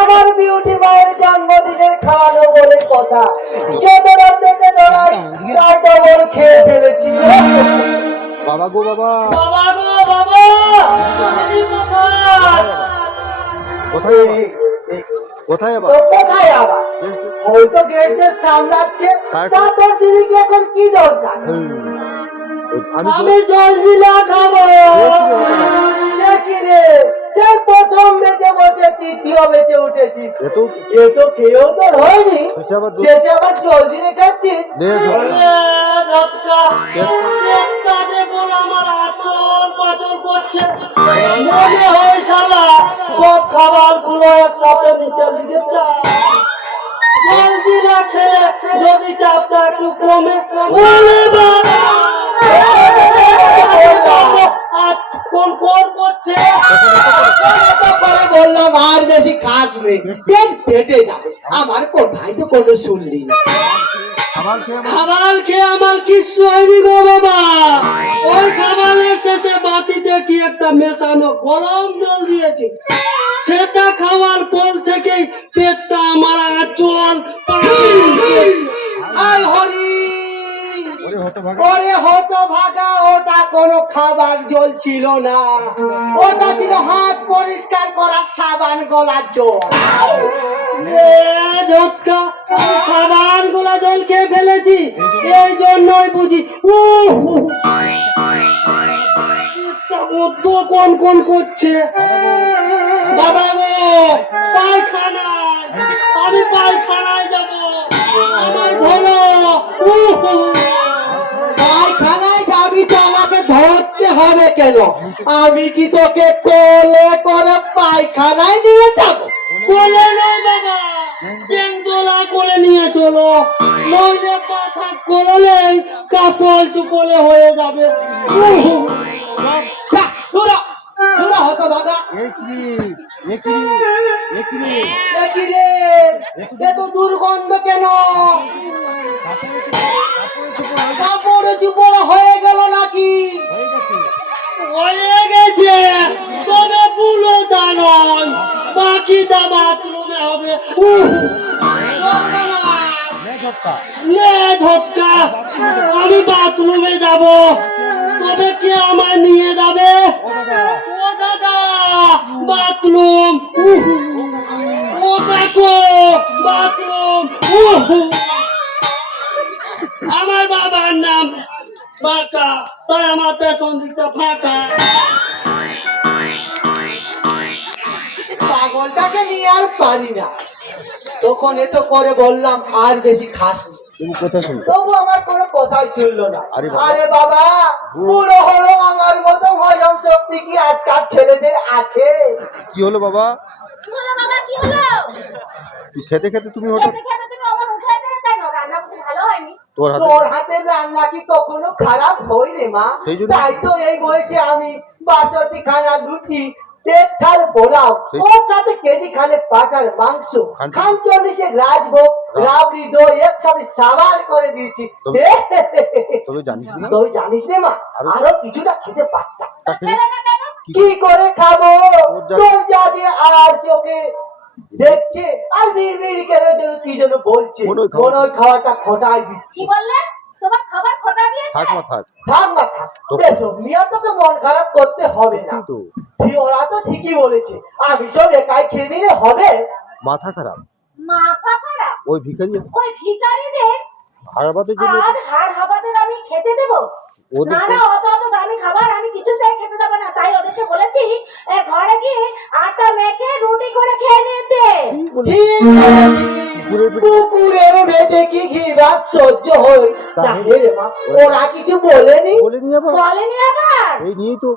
আমার বিউটি মায়ের জন্মদিনের খাওয়ানো বলে কথা, যত রাত থেকে ধরাই তার ডবল খেয়ে ফেলেছি। বাবা গো বাবা, বাবা গো বাবা, তুমি কোথায়? কোথায় কোথায় আবার? কোথায় আবার? ওই তো গেট দিয়ে সামলাচ্ছে। তা তোর দিদিকে এখন কি দরকার? আমি জল দিলা খাবো। সে কি রে, সে প্রথম বেঁচে বসে তৃতীয় বেঁচে উঠেছিস। এ তো খেয়েও তোর হয়নি, শেষে আবার জল দিলে খাচ্ছিস। আমার আচল পাচল করছে, মনে হয় শালা সব খাবার গুলো একসাথে নিচের দিকে চাপ। জল দিলা খেলে যদি চাপটা একটু কমে, বললাম আর বেশি খাস নেই, পেট ফেটে যাবে। আমার কোথায় তো কোনো শুনলি না। খাবার খেয়ে আমার কিচ্ছু হয়নি গো বাবা। ওই খাবারের শেষে বাটিতে কি একটা মেশানো গরম জল দিয়েছে, সেটা খাওয়ার পর থেকেই পেটটা আমার আচল। ওরে হতভাগা, ওটা কোনো খাবার জল ছিল না, ওটা ছিল হাত পরিষ্কার করার সাবান গলার জল। সাবান গোলা জল খেয়ে ফেলেছি, এই জন্যই বুঝি কোন কোন করছে। বাবা গো, পায়খানায়, আমি পায়খানায় যাবো, আমায় ধরো। পায়খানায় যাবি তো আমাকে ধরতে হবে কেন? আমি কি তোকে কোলে করে পায়খানায় নিয়ে যাবো? কোলে নয় বাবা, চেংদোলা করে নিয়ে চলো, নইলে কথা করলেই কাপড় চুপলে হয়ে যাবে। হতো দাদা, এত দুর্গন্ধ কেন? কাপড় চুপড় হয়ে গেল নাকি? হয়ে গেছে, তবে পুরো জানয় বাকিটা বাথরুমে হবে। আমি বাথরুমে যাব, তবে কে আমায় নিয়ে যাবে? ও দাদা, বাথরুম। ও কাকু, বাথরুম। আমার বাবার নাম ফাঁকা, তাই আমার পেছন দিকটা ফাঁকা। পাগলটাকে নিয়ে আর পারি না, তখন এত করে বললাম আর বেশি খাস না, তবু আমার কোনো কথাই শুনলো না। আরে বাবা, বুড়ো হলো, আমার মতো হজম শক্তি কি আজকাল ছেলেদের আছে? কি হলো বাবা? খেতে খেতে তুমি হঠাৎ তোর হাতের রান্না কি কখনো খারাপ হয় রে মা? তাই তো এই বয়সে আমি ৬২ খানা লুচি, ১.৫ থাল পোলাও, ওর সাথে কেজি খানে পাটার মাংস, খান ৪০ রাজভোগ, রাবড়ি, দই একসাথে সাবার করে দিয়েছি। তুই জানিস রে মা, আরো কিছুটা খেতে পারতাম। কি করে খাবো? তোর যা যে আর চোখে দেখছে আর বিড়বিড়ি করে যেন কি যেন বলছে, মনে হয় খাওয়াটা খোটাই দিচ্ছে। তোমার খাবার খোটা দিয়েছে? থাক না থাক, বেশ মিয়া, তোকে মন খারাপ করতে হবে না। ওরা তো ঠিকই বলেছে, আমি সব একাই খেয়ে দিলে হবে? মাথা খারাপ ওই ভিখারিদের হাড় হাবাদের আমি খেতে দেবো না? না, অত অত দামি খাবার আমি কিছুতেই খেতে দেবো না। তাই ওদেরকে বলেছি ঘরে গিয়ে আটা মেখে রুটি করে খেয়ে নিতে। কুকুরের পেটে কি ঘি ভাত সহ্য হয়? ওরা কিছু বলেনি আবার। ওই নিয়েই তো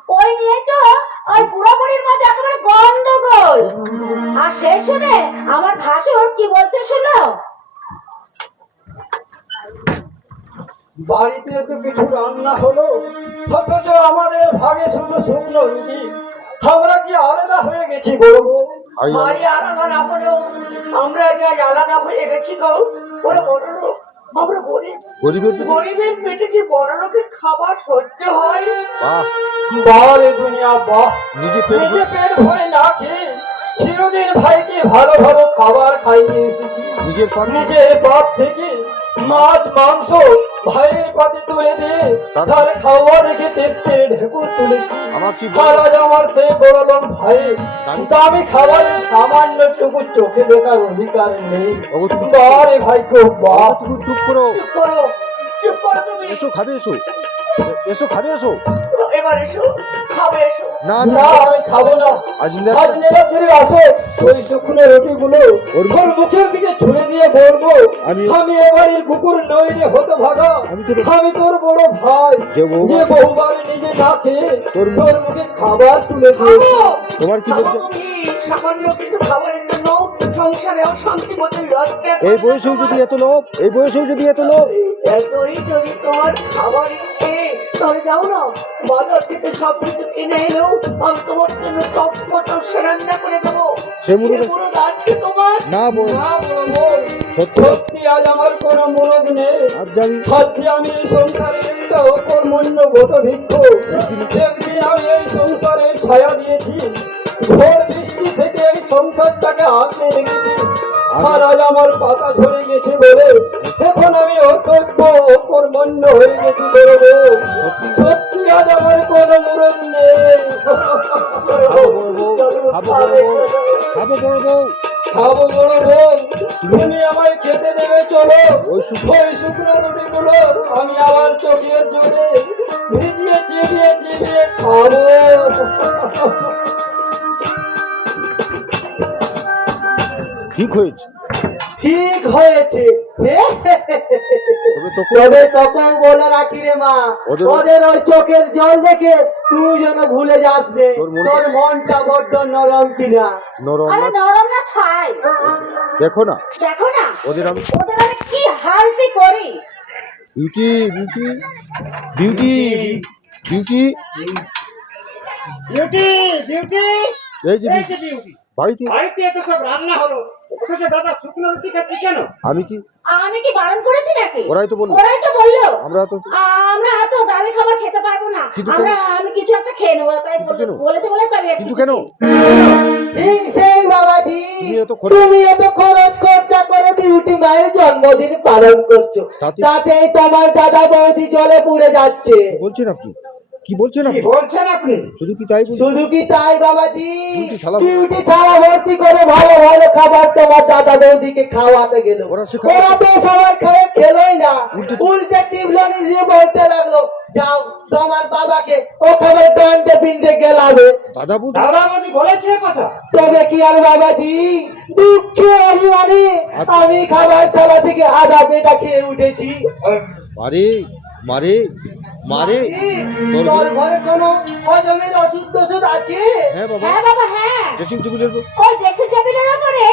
ওই বুড়ো বুড়ির মধ্যে একেবারে গন্ডগোল। আর সে শুনে আমার ভাসুর কি বলছে শোনো। বাড়িতে তো কিছু রান্না হলো, অথচ আমাদের ভাগে শুধু শুকনো রুটি। আমরা কি আলাদা হয়ে গেছি বড় বউ? বাড়ি আলাদা না হলেও আমরা যে আলাদা হয়ে গেছি তো। ওরা বড় লোক, আমরা গরিবের পেটে কি বড় লোকের খাবার সহ্য হয়? বাহ রে দুনিয়া বাহ, নিজে পেট ভরে না খেয়ে চিরদিন ভাইকে ভালো ভালো খাবার খাইয়ে এসেছি। নিজের পাত নিজের পাত থেকে মাছ মাংস ভাইয়ের পাতে তুলে দিয়ে তার খাওয়া দেখে পেটের ঢেকুর তুলেছি। আমার সেই আর আজ আমার সেই বড়লোক ভাইয়ের দামি খাবারের সামান্যটুকু চোখে দেখার অধিকার নেই। ওগো তুমি বারে ভাই খুব বাপ। তুমি চুপ করো। চুপ করো, চুপ করো তুমি। এসো খাবে এসো, এসো খাবে এসো। এবার এসো, খাবে এসো। না না আমি খাবো না। আজ আজ নীলাদ্রির আসো ওই শুকনো রুটিগুলো ওর মুখের দিকে ছুঁড়ে দিয়ে বলবো আমি এবারের কুকুর নই রে হতভাগা। আমি তোর বড় ভাই যে বহুবার নিজে না খেয়ে তোর মুখে খাবার তুলে দিয়েছি। তোমার কি বলছো? সামান্য কিছু খাবারের জন্য সংসারে অশান্তি মতো লজ্জা। এই বয়সেও যদি এত লোভ, এই বয়সেও যদি এত লোভ। এতই যদি তোমার খাবার ইচ্ছে তাহলে যাও না, বাজার থেকে সব কিছু কিনে এলেও আমি তোমার জন্য টকমটো রান্না করে দেবো। সে মুরুদ আছে তোমার না বল, না বলবো সত্যি সত্যি আজ আমার কোনো মুরদ নেই। আজ জানি সত্যি আমি এই সংসারে একটা অকর্মণ্য গত ভিক্ষু। একদিন আমি এই সংসারে ছায়া দিয়েছি, ঝড় বৃষ্টি থেকে এই সংসারটাকে আঁকড়ে রেখেছি। আর আজ আমার পাতা ঝরে গেছে বলে এখন আমি অকর্ম অকর্মণ্য হয়ে গেছি বলবো। সত্যি আজ আমার কোনো মুরদ নেই। খাবো বড় বউ, খাবো বড় বউ, তুমি আমায় খেতে দেবে চলো। ওই শুকনো রুটিগুলো আমি আমার চোখের জোরে ভিজিয়ে চিবিয়ে চিবিয়ে খাবো। ঠিক হয়েছে, ঠিক হয়েছে। তবে তোকে তবে তখন বলে রাখি রে মা, ওদের ওই চোখের জল দেখে তুই যেন ভুলে যাস রে তোর মনটা বড্ড নরম কিনা। নরম আরে নরম না ছাই। দেখো না, দেখো না ওদের আমি ওদের আমি কি হালটি করি। Beauty beauty beauty beauty beauty beauty এই যে বিউটি বাড়িতে বাড়িতে এত সব রান্না হলো, অথচ দাদা শুকনো রুটি খাচ্ছি কেন? আমি কি আমি কি বারণ করেছি নাকি? ওরাই তো বললো, ওরাই তো বললো আমরা তো আমরা এত দামি খাবার খেতে পারবো না, কিন্তু আমি কিছু একটা খেয়ে নেবো, তাই বলেছে বলে তো আমি কিন্তু কেন ঠিক সেই বাবাজি, তুমি এত খরচ খরচা করে বিউটি মায়ের জন্মদিন পালন করছো, তাতে তোমার দাদা বৌদি জলে পুড়ে যাচ্ছে। বলছেন আপনি কি বলছেন আপনি? বলছেন আপনি? শুধু কি তাই বলছেন? শুধু কি তাই বাবাজি? বিউটি থালা ভর্তি করে ভালো ভালো খাবার তোমার দাদা বৌদিকে খাওয়াতে গেল, ওরা তো সবার খাওয়া খেলোই না, উল্টে টিবলনি দিয়ে বলতে লাগলো যাও তোমার বাবাকে ও খাবার দণ্ডে পিণ্ডে গেলাবে। দাদা বৌদি বলেছে কথা? তবে কি আর বাবাজি, দুঃখে অভিমানে আমি খাবার থালা থেকে আধা পেটা খেয়ে উঠেছি। মারে মারে মারে তোর ঘরে কোনো হজমের ওষুধ টষুধ আছে? হ্যাঁ বাবা, হ্যাঁ বাবা, হ্যাঁ ড্রেসিং টেবিলের ওই ড্রেসিং টেবিলের উপরে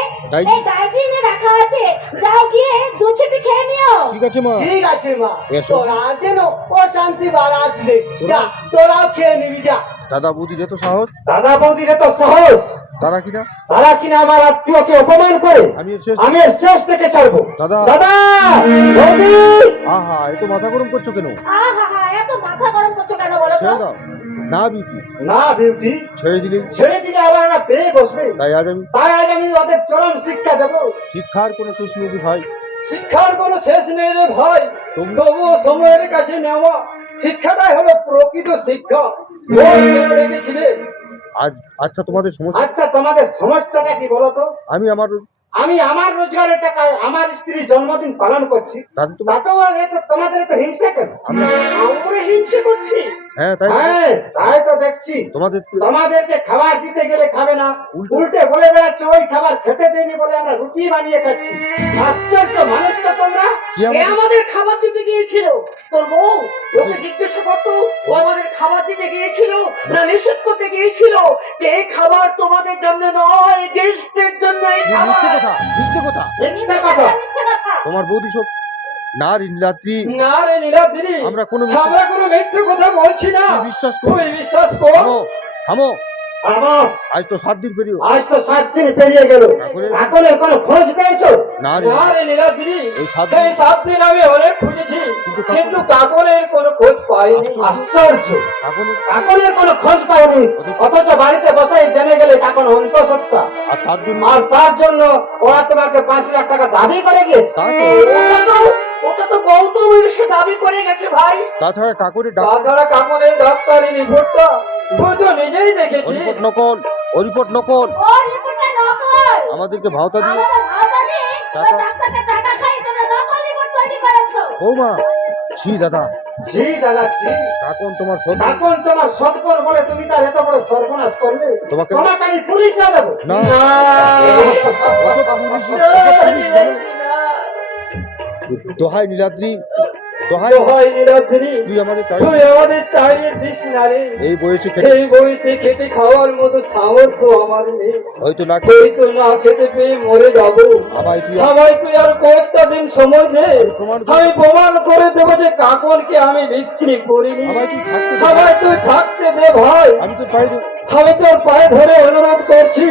এই ডাইনিং এ রাখা আছে, যাও গিয়ে দু ছিপি খেয়ে নিও। ঠিক আছে মা, ঠিক আছে মা, এসো। তোরা যেন ও শান্তি বাড়াস নে, যা তোরাও খেয়ে নিবি যা। দাদা বৌদির এত সাহস, দাদা বৌদির এত সাহস, তারা কিনা আমার আত্মীয়কে অপমান করে আমি এর শেষ থেকে ছাড়বো। দাদা দাদা বৌদি, আহা এত মাথা গরম করছো কেন? আহা এত মাথা গরম করছো কেন বলো তো? ছেড়ে দাও না বিউটি, না বিউটি, ছেড়ে দিলে আবার না পেয়ে বসবে। তাই আজ আমি ওদের চরম শিক্ষা দেবো। শিক্ষার কোনো শেষ নেই ভাই, শিক্ষার কোনো শেষ নেই রে ভাই, তবুও সময়ের কাছে নেওয়া শিক্ষাটাই হলো প্রকৃত শিক্ষা। রেখেছিলে আজ আচ্ছা তোমাদের সমস্যা, আচ্ছা তোমাদের সমস্যাটা কি বলো তো? আমি আমার রোজগারের টাকায় আমার স্ত্রীর জন্মদিন পালন করছি, তাতেও তোমাদের তো হিংসা কেন? আমরা হিংসা করছি? হ্যাঁ তাই তো দেখছি তোমাদেরকে খাবার দিতে গেলে খাবে না, উল্টে বলে বেড়াচ্ছে ওই খাবার খেতে দেয়নি বলে আমরা রুটি বানিয়ে খাচ্ছি। আশ্চর্য মানুষ তো তোমরা। আমাদের খাবার দিতে গিয়েছিল তোর বউ, ওকে জিজ্ঞাসা করতো ও আমাদের খাবার দিতে গিয়েছিল না নিষেধ করতে গিয়েছিল যে এই খাবার তোমাদের জন্য নয়, দেশের জন্য এই খাবার। মিথ্যে কথা। তোমার বৌদি সব না রে নীলাদ্রি, আমরা কোনো মিথ্যে কথা বলছি না, বিশ্বাস কর। থামো, আজ তো 7 দিন পেরিয়ে গেল, এখনের কোনো খোঁজ পেয়েছো? না রে নীলাদ্রি, এই 7 দিন আমি অনেক খুঁজেছি, কিন্তু কাকনের কোনো খোঁজ পাইনি। আশ্চর্য, কাকুনি কাকনের কোনো খোঁজ পাওনি, অথচ বাড়িতে বসে জেনে গেলে কাকন অন্তঃসত্ত্বা, আর তার জন্য ওরা তোমাকে 5 লাখ টাকা দাবি করে গিয়েছে। ওটা তো গৌতম এসে দাবি করে গেছে ভাই। তাছাড়া কাকুনি তাছাড়া কাকনের ডাক্তারি রিপোর্টটা তুই তো নিজেই দেখেছিস। রিপোর্ট নকল, ও রিপোর্ট নকল। ও রিপোর্টটা নকল। আমাদেরকে ভাওতা দিয়ে আমাদের ভাতা দিয়ে টাকা- ডাক্তারকে টাকা খাইয়ে তুমি নকল রিপোর্ট তৈরি করেছো। বৌমা, ছি দাদা, জি দাদা, জি। কাকুন তোমার সত্য। কাকন তোমার সৎপর বলে তুমি তার এত বড় সর্বনাশ করবে? তোমাকে আমি পুলিশে দেবো না। ওসব পুলিশ দোহাই নীলাদ্রি, দোহাই দোহাই নীলাদ্রি, তুই আমাদের তুই আমাদের তাড়িয়ে দিস না রে। এই বয়সে এই বয়সে খেতে খাওয়ার মতো সামর্থ্য আমার নেই। হয়তো না হয়তো না খেতে পেয়ে মরে যাবো। আমায় তুই আর কয়েকটা দিন সময় দে, আমি প্রমাণ করে দেবো যে কাকনকে আমি বিক্রি করিনি। আমায় তুই থাকতে দে ভাই, আমি তো পাই আমি তোর পায়ে ধরে অনুরোধ করছি,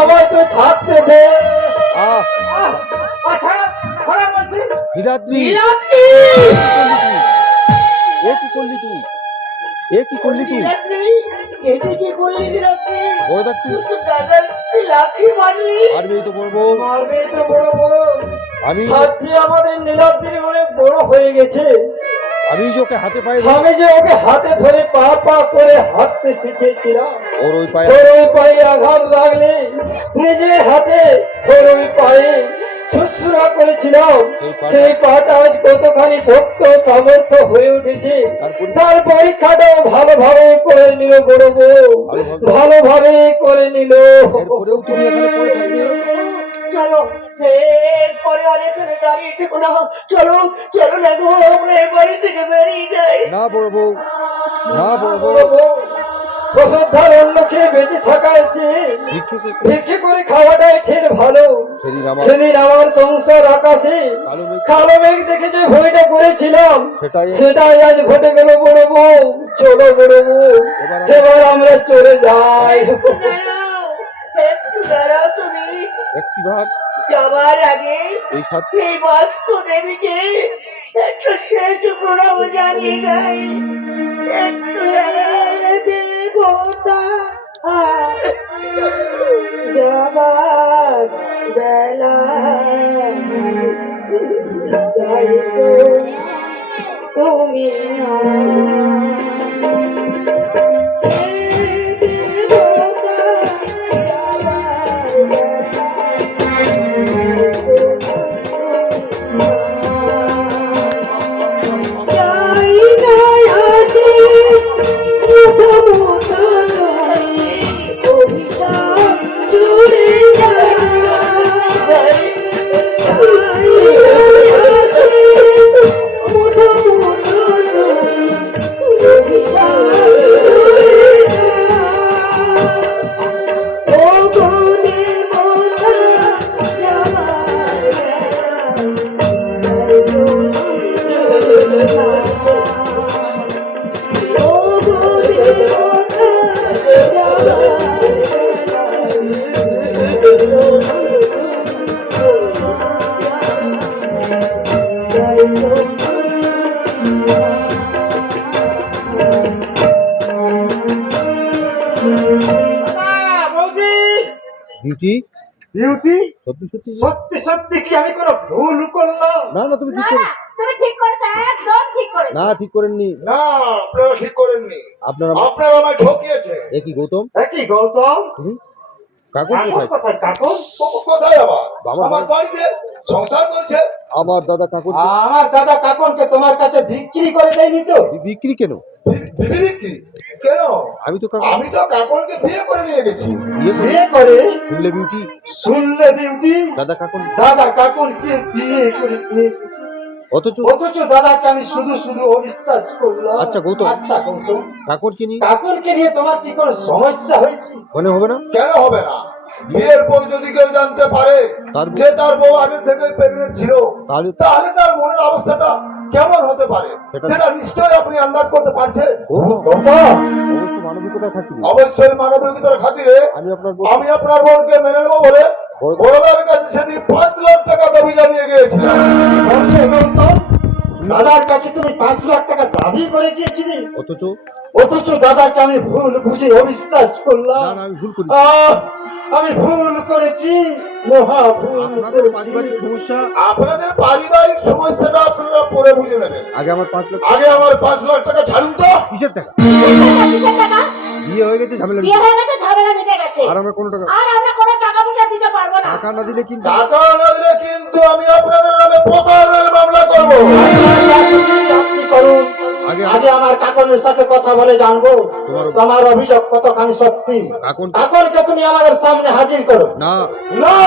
আমায় তুই থাকতে দে। নীলাদ্রি, এ কি করলি তুই? এ কি করলি তুই? এটা কি করলি নীলাদ্রি? বড় দেখ তুই, তুই তো দাদার লাঠি মারলি। মারবেই তো বড় বউ, মারবে তো বড় বউ। আমি হাতি আমাদের নীলাদ্রি অনেক বড় হয়ে গেছে। আমি যে ওকে হাতে পাই আমি যে ওকে হাতে ধরে পা পা করে হাঁটতে শিখেছিলাম, ওর ওই পায়ে ওর ওই পায়ে আঘাত লাগলে নিজের হাতে ওর ওই পায়ে শুশ্রূষা করেছিলাম। সেই পাটা আজ কতখানি শক্ত সামর্থ্য হয়ে উঠেছে। তার পরীক্ষাটাও ভালোভাবে করে নিল বড় বউ, ভালোভাবে করে নিল। এরপরেও তুমি এখানে পড়ে থাকবে? চলো, এরপরে আর এখানে দাঁড়িয়ে থেকো না। চলো চলো না গো, আমরা এই বাড়ি থেকে বেরিয়ে যাই। না বড় বউ, না বড় বউ, প্রসাধার অন্য খেয়ে বেঁচে থাকার চেয়ে ভিক্ষে করে খাওয়াটাই ঠের ভালো। সেদিন আমার সংসার আকাশে কালো মেঘ দেখে যে ভয়টা করেছিলাম, সেটাই আজ ঘটে গেল বড় বউ। চলো বড় বউ, এবার আমরা চলে যাই। একটু দাঁড়াও তুমি। একটিবার যাবার আগে এই বাস্তু দেবীকে একটু শেষ প্রণাম জানিয়ে যাই। একটু দেবতা যাবার বেলা তুমি বিউটি, বিউটি, সত্যি সত্যি সত্যি সত্যি কি আমি কোনো ভুল করলাম? না না, তুমি ঠিক করে তুমি ঠিক করেছো, একদম ঠিক করেছো। না, ঠিক করেননি। না, আপনারা ঠিক করেননি। আপনারা আমায় ঠকিয়েছে। একই গৌতম, একই গৌতম। তুমি কাকুন কোথায়? কাকুন কোথায়? আবার আমার বাড়িতে সংসার করছে। আমার দাদা কাকুন, আমার দাদা কাকুনকে তোমার কাছে বিক্রি করে দেয়নি তো? বিক্রি কেন? বিক্রি কেন? আমি তো কাকুনকে বিয়ে করে নিয়ে গেছি। বিয়ে করে? শুনলে বিউটি, দাদা কাকুনকে বিয়ে করে নিয়ে গেছি। অথচ দাদাকে আমি শুধু শুধু অবিশ্বাস করলাম। আচ্ছা গৌতম, কাকুনকে নিয়ে তোমার কি কোনো সমস্যা হয়েছে? মনে হবে না? কেন হবে না? বিয়ের পর যদি কেউ জানতে পারে যে তার বউ আগে থেকে প্রেগনেন্ট ছিল, তাহলে তার মনের অবস্থাটা কেমন হতে পারে সেটা নিশ্চয়ই আপনি আন্দাজ করতে পারছেন। অবশ্যই মানবিকতার খাতিরে আমি আপনার বোনকে মেনে নেবো বলে বড়দার কাছে সেদিন 5 লাখ টাকা দাবি জানিয়ে গিয়েছিলাম। দাদার কাছে তুমি 5 লাখ টাকা দাবি করে গিয়েছিলে, অথচ দাদাকে আমি ভুল বুঝে অবিশ্বাস করলাম। আমি ভুল করি। আমি ভুল করেছি, মহা ভুল। আপনাদের পারিবারিক সমস্যা, আপনাদের পারিবারিক সমস্যাটা আপনারা পরে বুঝে নেবেন। আগে আমার 5 লাখ, আগে আমার 5 লাখ টাকা ছাড়ুন তো। কিসের টাকা? কিসের টাকা? বিয়ে হয়ে গেছে, ঝামেলা বিয়ে হয়ে গেছে, ঝামেলা মিটে গেছে। আর আমরা কোনো টাকা, আর আমরা কোনো টাকা পয়সা দিতে পারবো না। টাকা না দিলে কিন্তু টাকা না দিলে কিন্তু আমি আপনাদের নামে প্রতারণার মামলা করব। আপনি করুন। আগে আগে আমার কাকনের সাথে কথা বলে জানবো তোমার অভিযোগ কতখানি সত্যি। কাকনকে তুমি আমাদের সামনে হাজির করো। না না,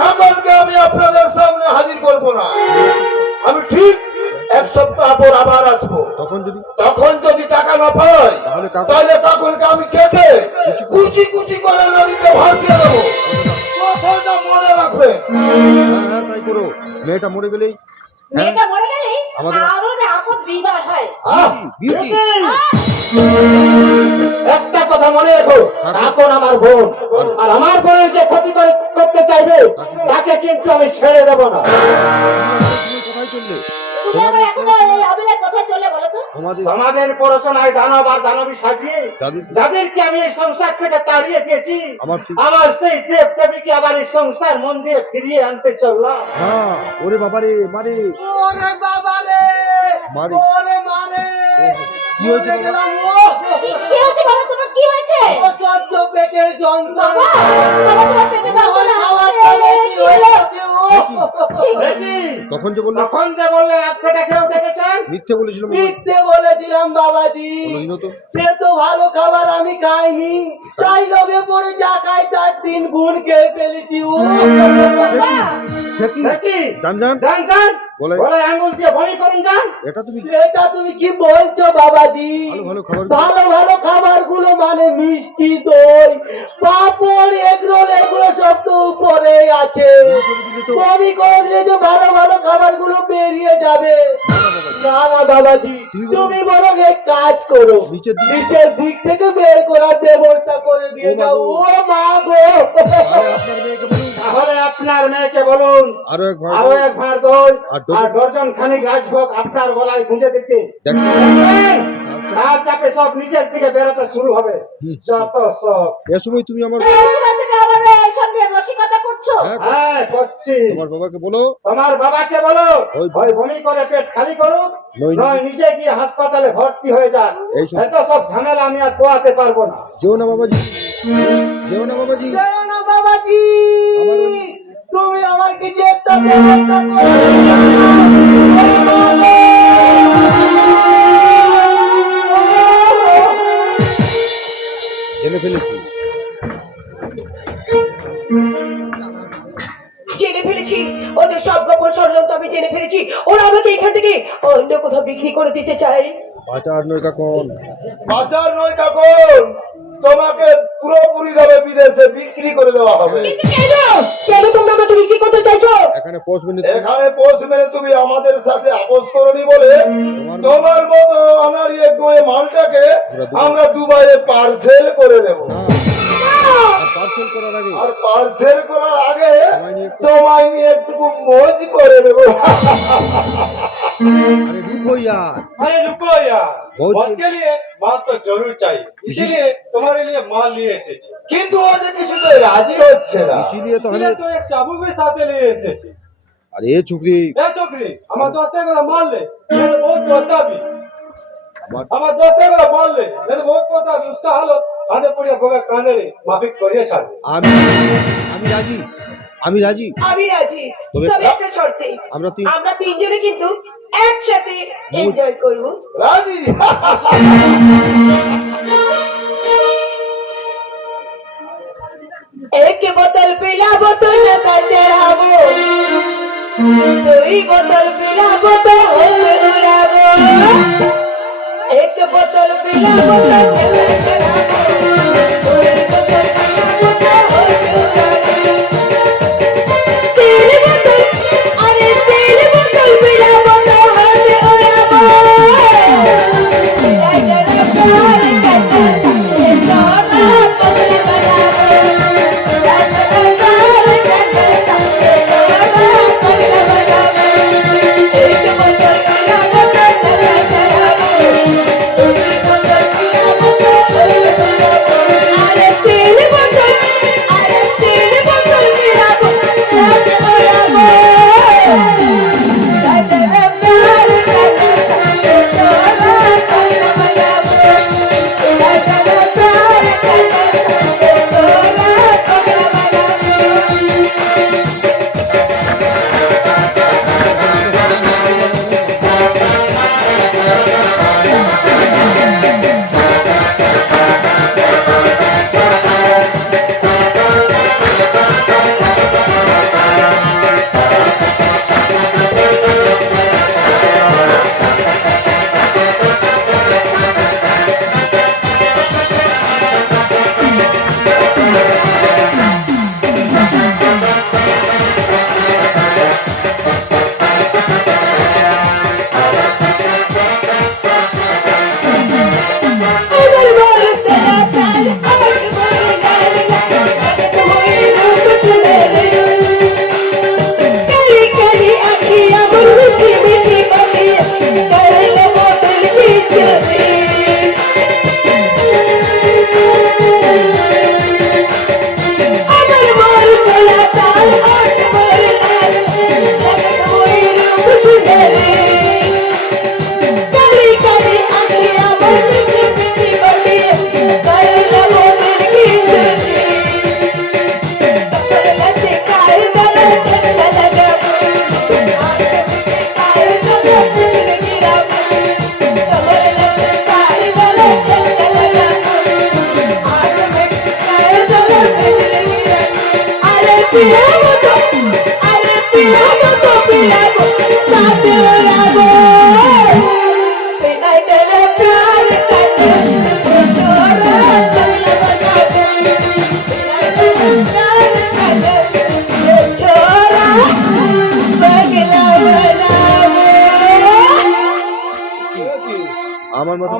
কাকনকে আমি আপনাদের সামনে হাজির করব না। আমি ঠিক 1 সপ্তাহ পর আবার আসবো। তখন যদি টাকা না পাই তাহলে কাকনকে আমি কেটে কুচি কুচি করে নদীতে ভাসিয়ে দেবো। কথাটা মনে রাখবেন। হ্যাঁ তাই করো। মেয়েটা মরে গেলেই, মেয়েটা মরে গেলেই আরো যে আপদ বিবাহ হয়। বিউটি একটা কথা মনে রেখো, কাকন আমার বোন, আর আমার বোনের যে ক্ষতি করতে চাইবে তাকে কিন্তু আমি ছেড়ে দেব না। কোথায় চললে? তুমি আবার এখন এই অবিলের কোথায় চলে বলো তো? তোমাদের প্ররোচনায় দানব আর দানবী সাজিয়ে যাদেরকে আমি এই সংসার থেকে তাড়িয়ে দিয়েছি, আমার সেই দেব দেবীকে আবার এই সংসার মন্দিরে ফিরিয়ে আনতে চললাম। ওরে বাবারে, মারে ওরে বাবারে, মারে, ওরে মারে, কি হয়েছে? কি হয়েছে বলো, তোমার কি হয়েছে? অসহ্য পেটের যন্ত্রণা, বাবা, তোমার পেটে যন্ত্রণা খাওয়াটা বেশি হয়েছে। তখন যে বললে রাত পেটা খেয়ে উঠে গেছেন, মিথ্যে বলেছিলাম। মিথ্যে বলেছিলাম বাবাজি। এত ভালো খাবার আমি খাইনি, তাই লোভে পড়ে যা খাই তার 3 গুণ খেয়ে ফেলেছি। আঙুল দিয়ে বমি করুন যান। এটা তুমি কি বলছো বাবাজি? ভালো ভালো খাবার গুলো মানে মিষ্টি, দই, পাপড়, এগরোল, এগুলো সব তো উপরে আছে। বমি করলে তো ভালো ভালো খাবার গুলো বেরিয়ে যাবে। না না বাবাজি, তুমি বরং এক কাজ করো, নিচের দিক থেকে বের করার ব্যবস্থা করে দিয়ে যাও। ও মা গো, তাহলে আপনার মেয়েকে বলুন আরো এক ভাঁড় দই আর ডজন খানিক রাজভোগ আপনার গলায় গুঁজে দিতে। তার চাপে সব নিচের দিকে বেরোতে শুরু হবে। যত সব এ সময় তুমি আমার সঙ্গে রসিকতা করছো? হ্যাঁ করছি। তোমার বাবাকে বলো, ওই বমি করে পেট খালি করুক, নয় নিজে গিয়ে হাসপাতালে ভর্তি হয়ে যান। এত সব ঝামেলা আমি আর পোয়াতে পারবো না। যেও না বাবাজি, যেও না বাবাজি, যেও না বাবাজি, তুমি আমার কিছু একটা ব্যবস্থা করো। জেনে ফেলেছি, ওদের সব গোপন ষড়যন্ত্র আমি জেনে ফেলেছি। ওরা আমাকে এখান থেকে অন্য কোথাও বিক্রি করে দিতে চায়। পাচার নয় কাকন, পাচার নয় কাকন, তোমাকে পুরোপুরি ভাবে বিদেশে বিক্রি করে দেওয়া হবে। কেন তোমরা আমাকে বিক্রি করতে চাইছো? এখানে পোষ মেনে তুমি আমাদের সাথে আপোষ করনি বলে তোমার মতো অনারিয়ে গোয়ে মালটাকে আমরা দুবাইয়ে পার্সেল করে দেব। আর পার্সেল করার আগে তোমায় নিয়ে একটু মজ করে দেব। अरे रुको यार, मौज के लिए माल तो जरूर चाहिए, इसीलिए तुम्हारे लिए माल लिए एसेছি। কিন্তু ও যে কিছুতে রাজি হচ্ছে না। इसीलिए तो एक चाबुक भी साथे लिए एसेছি। अरे छुकरी, ए छोकरी, আমার দোস্তের কথা মাল লে, मेरे बहुत दोस्त भी। আমার দোস্তের কথা মাল লে, मेरे बहुत दोस्त भी, उसका हालत आधे पड़िया बगा कांदे रे माफिक করিয়ে ছাড়। আমি রাজি, আমি রাজি। তবে একটা শর্তে, আমরা তিনজনে কিন্তু একসাথে এনজয় করব। রাজি? एक बोतल पीला बोतल नशा चढ़ाबो, 2 बोतल पीला बोतल होश उड़ाबो, 1 बोतल पीला बोतल नशा चढ़ाबो, 2 बोतल पीला बोतल होश उड़ाबो, 3 बोतल, अरे 3 बोतल पीला बोतल होश उड़ाबो। एक बोतल আমার মতো